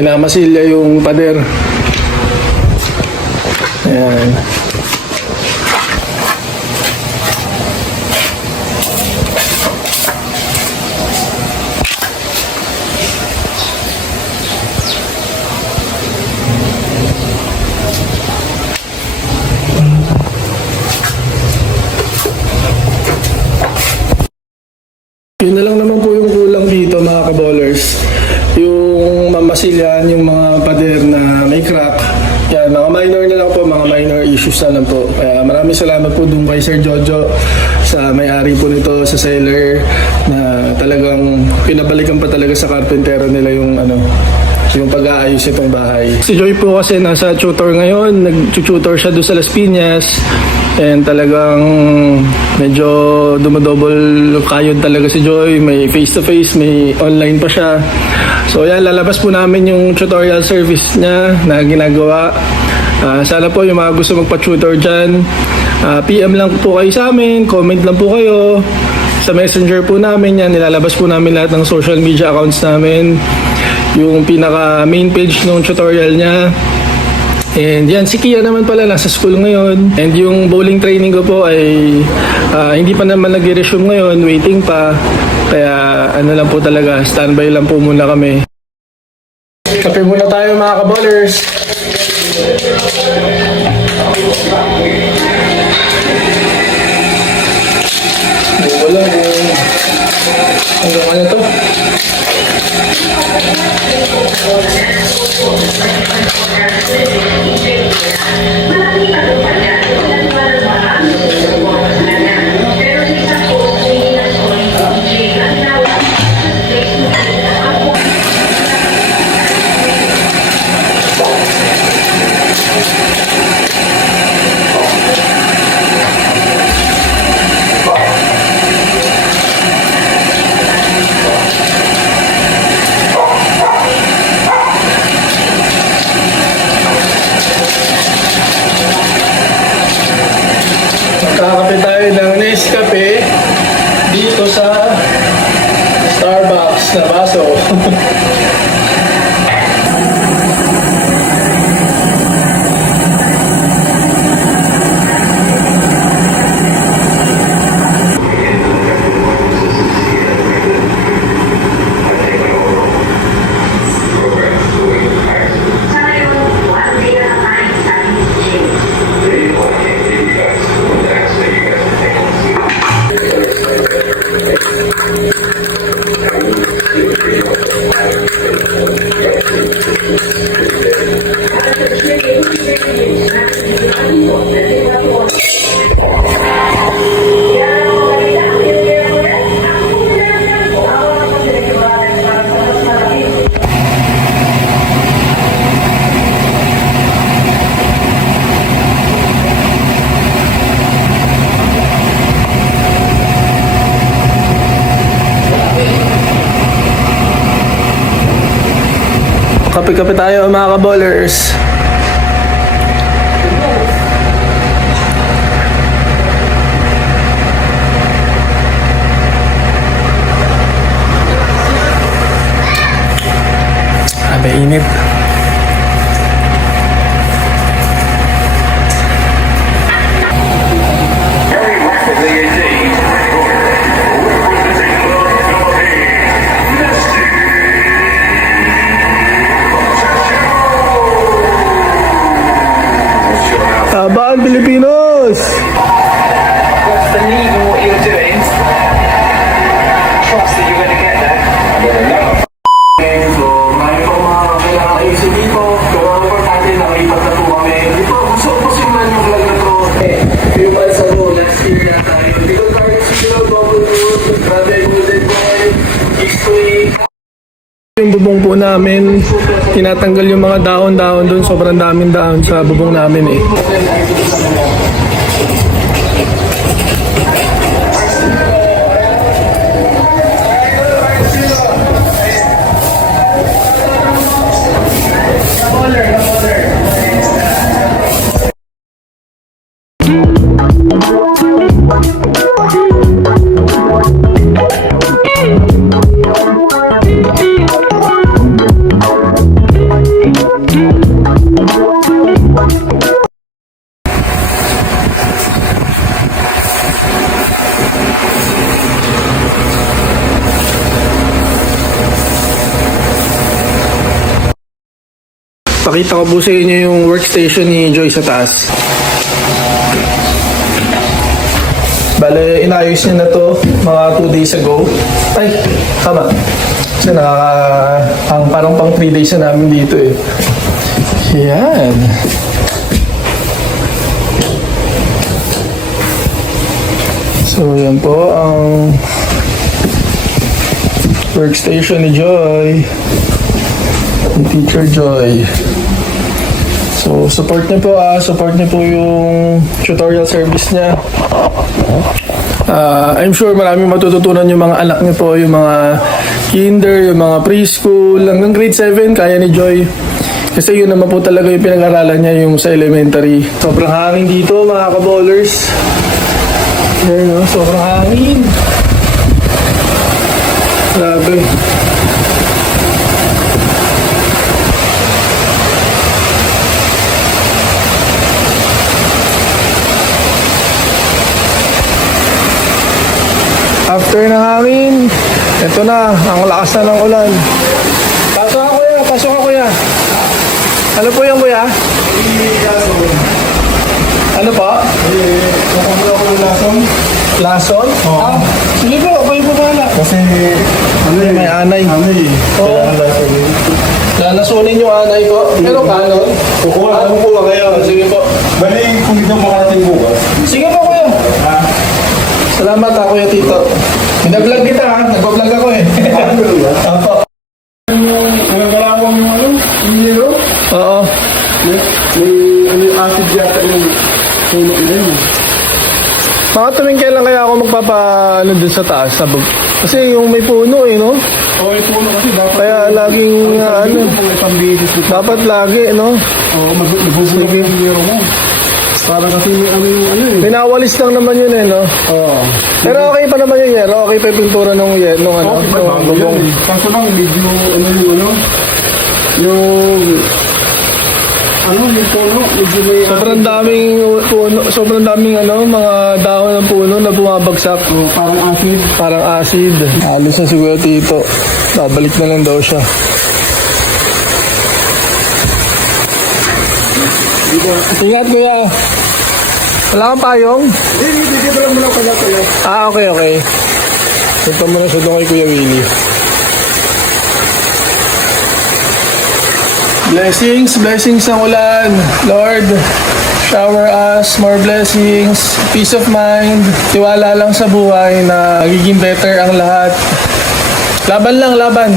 Pinamasilya yung pader. Ayan. Yun na lang naman po yung kulang dito mga kaballers. Yung mamasilyan, yung mga pader na may crack. Yan, mga minor na lang po, mga minor issues na lang po. Kaya maraming salamat po dun kay Sir Jojo sa may-ari po nito, sa seller, na talagang pinabalikan pa talaga sa karpentero nila yung pag-aayos itong bahay. Si Joy po kasi nasa tutor ngayon, nag-tutor siya doon sa Las Piñas. And talagang medyo dumadouble kayod talaga si Joy. May face-to-face, may online pa siya. So yan, lalabas po namin yung tutorial service niya na ginagawa. Sana po yung mga gusto magpa-tutor dyan, PM lang po kayo sa amin, comment lang po kayo. Sa messenger po namin yan, nilalabas po namin lahat ng social media accounts namin. Yung pinaka main page ng tutorial niya. And yan, si Kia naman pala nasa school ngayon. And yung bowling training ko po ay hindi pa naman nag-resume ngayon, waiting pa. Kaya ano lang po talaga, standby lang po muna kami. Kape muna tayo mga kaballers. Wala hanggang ano to? Kakape tayo ng Nescafe dito sa Starbucks na baso. Kape-kape tayo mga kaballers. Abe init. Tabaan Pilipinos! What's the need in what you're doing? Trust that you're going to get there. So, marami po mga kailangan ayusin dito. Pero ang importante, nakalipat na po kami. Dito, gusto ko simulan yung vlog na to. Yung palsa mo, last year na tayo. Dito tayo siguro, double wood, grabe, golden boy, history. Yung bubong po namin, tinatanggal yung mga dahon-dahon doon. Sobrang daming dahon sa bubong namin eh. Pakita ko po sa inyo yung workstation ni Joy sa taas. Bale, inayos niya na to mga 2 days ago. Ay, tama. Kasi parang pang 3 days na namin dito eh. Yan. So, yan po ang workstation ni Joy. Ni Teacher Joy. So, support niyo po support niyo po yung tutorial service niya. I'm sure maraming matututunan yung mga anak niyo po, yung mga kinder, yung mga preschool, hanggang grade 7, kaya ni Joy. Kasi yun naman po talaga yung pinag-aralan niya, yung sa elementary. Sobrang hangin dito, mga kaballers. Ayan, no? Sobrang hangin. Grabe. After ng hangin, ito na, ang lakas na ng ulan. Pasok ako kuya, pasok ako kuya. Ano po yan kuya? Ano po? Kukuha ko ng lason. Lason? Oo. Sige po, kayo po pala. Kasi, May anay. Anay. Oo. Kailangan lason. Lalasunin yung anay ko. Pero kanon? Kukuha ko kayo. Sige po. Bali, kung dito makarating bukas. Sige po kuya. Salamat kuya Tito. Binablog kita nag-vlog ako eh. Apo. Ang kalawang yung ano? Yung yelo? Oo. May acid yata yung puno na yun. Mga tuwing kailan kaya ako magpapa dun sa taas? Kasi yung may puno eh, no? Oo, yung puno kasi dapat. Kaya laging May pambisis mo. dapat lagi, no? Oo, magbubulong yung yelo mo. Para kasi may ano yung ano eh. Pinawalis lang naman yun eh, no? Oo. Pero okay pa naman yung yero. Okay pa yung pintura nung ano, Oo, nung bago bubong. yan. Kaso lang, medyo ano yung ano? Yung puno, medyo may Sobrang daming puno, sobrang daming mga dahon ng puno na bumabagsak. parang acid. Parang acid. Halos na si Kuya Tito. Babalik na lang daw siya. Ingat kuya. Wala kang payong? Dito lang muna pala. Okay. Punta mo na siya doon kay Kuya Willie. Blessings ng ulan. Lord, shower us more blessings, peace of mind, tiwala lang sa buhay na magiging better ang lahat. Laban lang, laban.